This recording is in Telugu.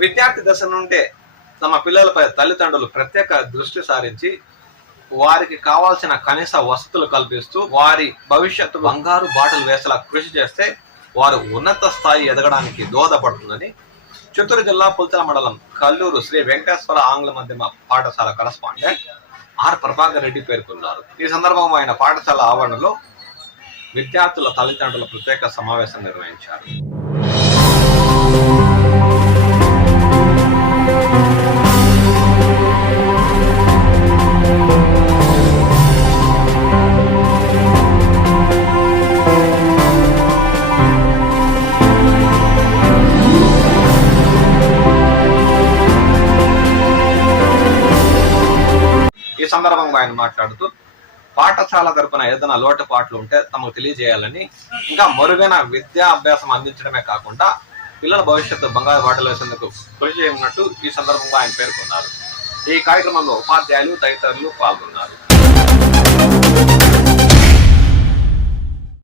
విద్యార్థి దశ నుండే తమ పిల్లలపై తల్లిదండ్రులు ప్రత్యేక దృష్టి సారించి వారికి కావాల్సిన కనీస వసతులు కల్పిస్తూ వారి భవిష్యత్తు బంగారు బాటలు వేసేలా కృషి చేస్తే వారు ఉన్నత స్థాయి ఎదగడానికి దోహదపడుతుందని చిత్తూరు జిల్లా పుల్చల మండలం కల్లూరు శ్రీ వెంకటేశ్వర ఆంగ్ల మాధ్యమ పాఠశాల కరస్పాండెంట్ ఆర్ ప్రభాకర్ రెడ్డి పేర్కొన్నారు. ఈ సందర్భంగా ఆయన పాఠశాల ఆవరణలో విద్యార్థుల తల్లిదండ్రుల ప్రత్యేక సమావేశం నిర్వహించారు. ఈ సందర్భంగా ఆయన మాట్లాడుతూ పాఠశాల తరపున ఏదైనా లోటుపాట్లు ఉంటే తమకు తెలియజేయాలని ఇంకా మెరుగైన విద్యా అభ్యాసం అందించడమే కాకుండా పిల్లల భవిష్యత్తు బంగారు బాటలు వేసేందుకు కృషి చేయనున్నట్టు ఈ సందర్భంగా ఆయన పేర్కొన్నారు. ఈ కార్యక్రమంలో ఉపాధ్యాయులు తదితరులు పాల్గొన్నారు.